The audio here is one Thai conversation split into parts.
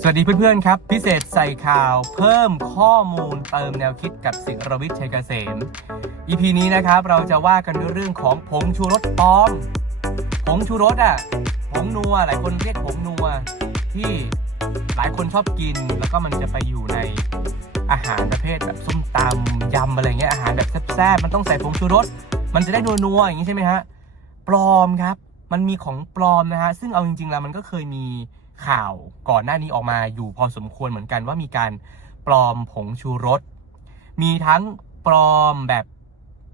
สวัสดีเพื่อนๆครับ พิเศษใส่ข่าวเพิ่มข้อมูลเติมแนวคิดกับสิรวิทย์ชัยเกษม EP นี้นะครับเราจะว่ากันด้วยเรื่องของผงชูรสปลอมผงชูรสอะผงนัวหลายคนเรียกผงนัวที่หลายคนชอบกิน แล้วก็มันจะไปอยู่ในอาหารประเภทแบบส้มตำยำอะไรเงี้ยอาหารแบบแซ่บๆมันต้องใส่ผงชูรส มันจะได้นัวๆอย่างนี้ใช่ไหมฮะปลอมครับ มันมีของปลอมนะฮะซึ่งเอาจริงๆแล้วมันก็เคยมี ข่าวก่อนหน้านี้ออกมาอยู่พอสมควรเหมือนกันว่ามีการปลอมผงชูรส มีทั้งปลอมแบบ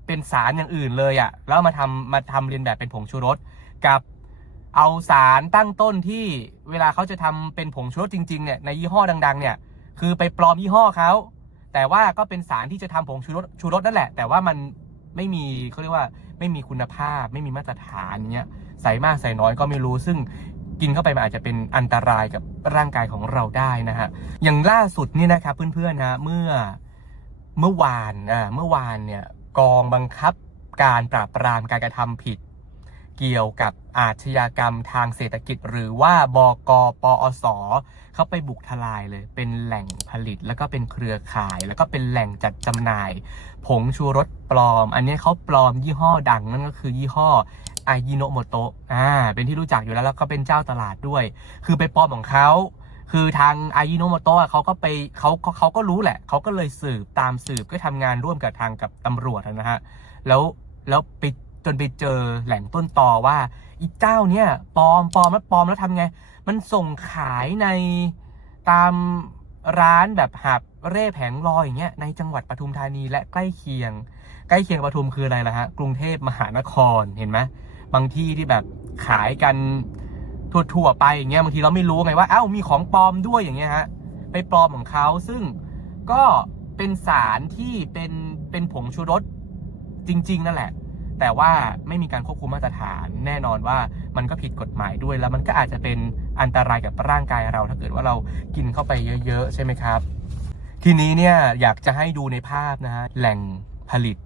เป็นสารอย่างอื่นเลยอะ่ะ แล้วมาทำมาทำเรียนแบบเป็นผงชูรส กับเอาสารตั้งต้นที่เวลาเขาจะทำเป็นผงชูรสจริงๆเนี่ยในยี่ห้อดัง ๆ เนี่ย คือไปปลอมยี่ห้อเขาแต่ว่าก็เป็นสารที่จะทำผงชูรสชูรสนั่นแหละ แต่ว่ามันไม่มีเขาเรียกว่าไม่มีคุณภาพ ไม่มีมาตรฐานเนี้ยใส่มากใส่น้อยก็ไม่รู้ซึ่ง กินเข้าไปมันอาจจะเป็นอันตรายกับร่างกายของเราได้นะฮะอย่างล่าสุดนี่นะครับเพื่อนๆนะเมื่อเมื่อวานอ่าเมื่อวานเนี่ยกองบังคับการปราบปรามการกระทำผิด เกี่ยวกับอาชญากรรมทางเศรษฐกิจ หรือว่าบกปอสเขาไปบุกทลายเลย เป็นแหล่งผลิตแล้วก็เป็นเครือข่าย แล้วก็เป็นแหล่งจัดจำหน่าย ผงชูรสปลอม อันนี้เขาปลอมยี่ห้อดังนั่นก็คือยี่ห้อ อายิโนโมโตะอ่าเป็นที่รู้จักอยู่แล้วแล้วก็เป็นเจ้าตลาดด้วย คือไปปลอมของเขาคือทางอายิโนโมโตะเขาก็ไปเขาเขาเขาก็รู้แหละ เขาก็เลยสืบตามสืบก็ทำงานร่วมกับทางกับตำรวจนะฮะ แล้วแล้วไปจนไปเจอแหล่งต้นต่อว่าอีเจ้าเนี่ยปลอมปลอมแล้วปลอมแล้วทำไง มันส่งขายในตามร้านแบบหับเร่แผงลอยอย่างเงี้ยในจังหวัดปทุมธานีและใกล้เคียง ใกล้เคียงปทุมคืออะไรล่ะฮะกรุงเทพมหานครเห็นไหม บางที่ที่แบบขายกันทั่วๆไปอย่างเงี้ยบางทีเราไม่รู้ไงว่าเอ้ามีของปลอมด้วยอย่างเงี้ยฮะไปปลอมของเขาซึ่งก็เป็นสารที่เป็นเป็นผงชูรสจริง ๆ นั่นแหละ แต่ว่าไม่มีการควบคุมมาตรฐานแน่นอนว่ามันก็ผิดกฎหมายด้วย แล้วมันก็อาจจะเป็นอันตรายกับร่างกายเรา ถ้าเกิดว่าเรากินเข้าไปเยอะ ๆ ใช่ไหมครับ ทีนี้เนี่ยอยากจะให้ดูในภาพนะฮะแหล่งผลิต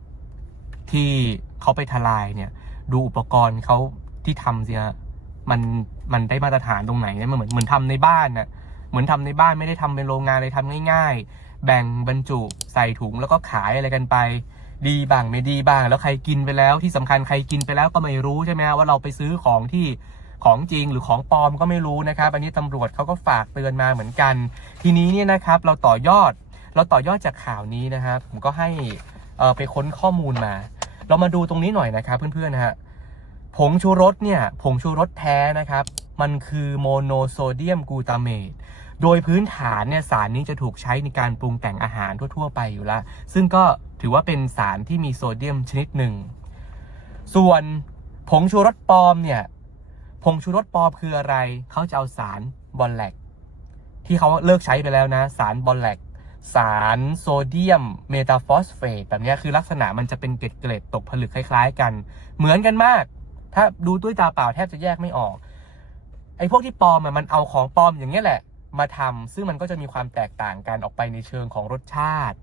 ที่เขาไปทลายเนี่ย ดูอุปกรณ์เขาที่ทำสิฮะมันมันได้มาตรฐานตรงไหนเนี่ยมันเหมือนเหมือนทำในบ้านน่ะเหมือนทำในบ้านไม่ได้ทำเป็นโรงงานเลยทำง่าย ๆ แบ่งบรรจุใส่ถุงแล้วก็ขายอะไรกันไป ดีบ้างไม่ดีบ้าง แล้วใครกินไปแล้วที่สำคัญใครกินไปแล้วก็ไม่รู้ใช่ไหมว่าเราไปซื้อของที่ของจริงหรือของปลอมก็ไม่รู้นะครับ อันนี้ตำรวจเขาก็ฝากเตือนมาเหมือนกัน ทีนี้เนี่ยนะครับเราต่อยอด เราต่อยอดจากข่าวนี้นะครับ ผมก็ให้ไปค้นข้อมูลมา เรามาดูตรงนี้หน่อยนะครับเพื่อนๆนะฮะผงชูรสเนี่ยผงชูรสแท้นะครับ มันคือโมโนโซเดียมกลูตาเมตโดยพื้นฐานเนี่ยสารนี้จะถูกใช้ในการปรุงแต่งอาหารทั่วๆไปอยู่ล้วซึ่งก็ถือว่าเป็นสารที่มีโซเดียมชนิดหนึ่ง ส่วนผงชูรสปลอมเนี่ยผงชูรสปลอมคืออะไร เขาจะเอาสารบอลแลกที่เขาเลิกใช้ไปแล้วนะ สารบอลแลก สารโซเดียมเมตาฟอสเฟตแบบนี้คือลักษณะมันจะเป็นเกล็ดๆตกผลึกคล้าย ๆ กัน เหมือนกันมาก ถ้าดูด้วยตาเปล่าแทบจะแยกไม่ออก ไอ้พวกที่ปลอมมันเอาของปลอมอย่างเงี้แหละ มาทำซึ่งมันก็จะมีความแตกต่างกันออกไปในเชิงของรสชาติ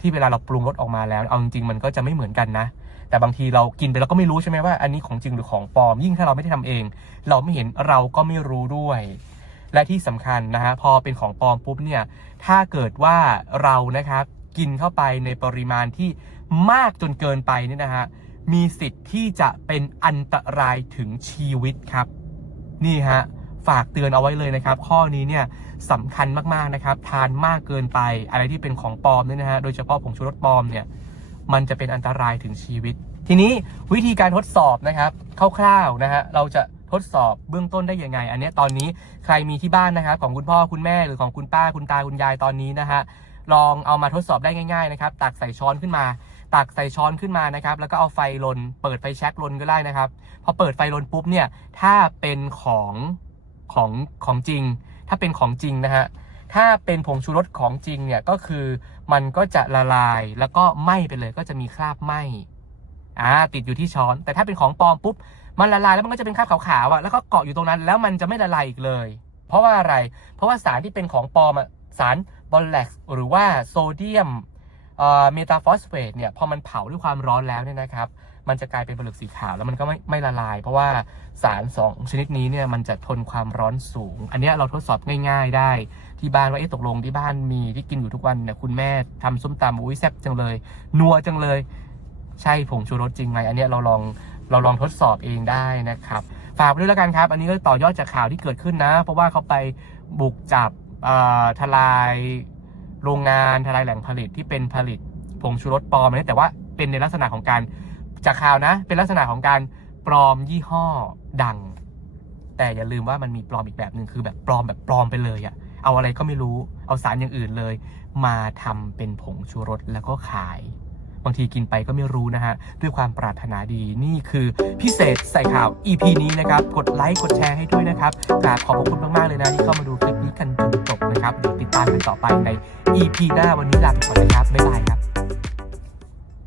ที่เวลาเราปรุงรสออกมาแล้ว เอาจริงๆมันก็จะไม่เหมือนกันนะ แต่บางทีเรากินไปแล้วก็ไม่รู้ใช่ไหมว่าอันนี้ของจริงหรือของปลอม ยิ่งถ้าเราไม่ได้ทำเอง เราไม่เห็นเราก็ไม่รู้ด้วย และที่สำคัญนะฮะพอเป็นของปลอมปุ๊บเนี่ยถ้าเกิดว่าเรานะครับกินเข้าไปในปริมาณที่มากจนเกินไปเนี่ยนะฮะมีสิทธิ์ที่จะเป็นอันตรายถึงชีวิตครับ นี่ฮะฝากเตือนเอาไว้เลยนะครับ ข้อนี้เนี่ยสำคัญมากๆนะครับ ทานมากเกินไปอะไรที่เป็นของปลอมเนี่ยนะฮะโดยเฉพาะผงชูรสปลอมเนี่ยมันจะเป็นอันตรายถึงชีวิต ทีนี้วิธีการทดสอบนะครับคร่าวๆนะฮะเราจะ ทดสอบเบื้องต้นได้ยังไง อันนี้ตอนนี้ใครมีที่บ้านนะครับ ของคุณพ่อคุณแม่หรือของคุณป้าคุณตาคุณยายตอนนี้นะฮะลองเอามาทดสอบได้ง่ายๆนะครับตักใส่ช้อนขึ้นมาตักใส่ช้อนขึ้นมานะครับ แล้วก็เอาไฟลน เปิดไฟแช็กลนก็ได้นะครับ พอเปิดไฟลนปุ๊บเนี่ย ถ้าเป็นของของของจริง ถ้าเป็นของจริงนะฮะ ถ้าเป็นผงชูรสของจริงเนี่ยก็คือมันก็จะละลายแล้วก็ไหม้ไปเลยก็จะมีคราบไหม้ อ่าติดอยู่ที่ช้อน แต่ถ้าเป็นของปลอมปุ๊บมันละลายแล้วมันก็จะเป็นคราบขาวๆอะแล้วก็เกาะอยู่ตรงนั้น แล้วมันจะไม่ละลายอีกเลย เพราะว่าอะไร เพราะว่าสารที่เป็นของปลอมอะสารบอลแล็กหรือว่าโซเดียมเมตาฟอสเฟตเนี่ยพอมันเผาด้วยความร้อนแล้วเนี่ยนะครับมันจะกลายเป็นผลึกสีขาวแล้วมันก็ไม่ไม่ละลาย เพราะว่าสารสองชนิดนี้เนี่ยมันจะทนความร้อนสูง อันนี้เราทดสอบง่ายๆได้ ที่บ้านว่าเอ๊ะตกลงที่บ้านมีที่กินอยู่ทุกวันเนี่ยคุณแม่ทำส้มตำอุ้ยแซ่บจังเลย นัวจังเลย ใช่ผงชูรสจริงไหมอันเนี้ยเราลองเราลองทดสอบเองได้นะครับ ฝากด้วยแล้วกันครับ อันนี้ก็ต่อยอดจากข่าวที่เกิดขึ้นนะ เพราะว่าเขาไปบุกจับเอ่อทลายโรงงานทลายแหล่งผลิตที่เป็นผลิตผงชูรสปลอมนะแต่ว่าเป็นในลักษณะของการจากข่าวนะ เป็นลักษณะของการปลอมยี่ห้อดัง แต่อย่าลืมว่ามันมีปลอมอีกแบบหนึ่งคือแบบปลอมแบบปลอมไปเลยอะเอาอะไรก็ไม่รู้เอาสารอย่างอื่นเลย มาทำเป็นผงชูรสแล้วก็ขาย บางทีกินไปก็ไม่รู้นะฮะ ด้วยความปรารถนาดีนี่คือพิเศษใส่ข่าว EP นี้นะครับ กดไลค์กดแชร์ให้ด้วยนะครับกราบขอบพระคุณมาก ๆ เลยนะ ที่เข้ามาดูคลิปนี้กันจนจบนะครับ เดี๋ยวติดตามกันต่อไปใน EP หน้าวันนี้ลาไปก่อนนะครับบ๊ายบายครับ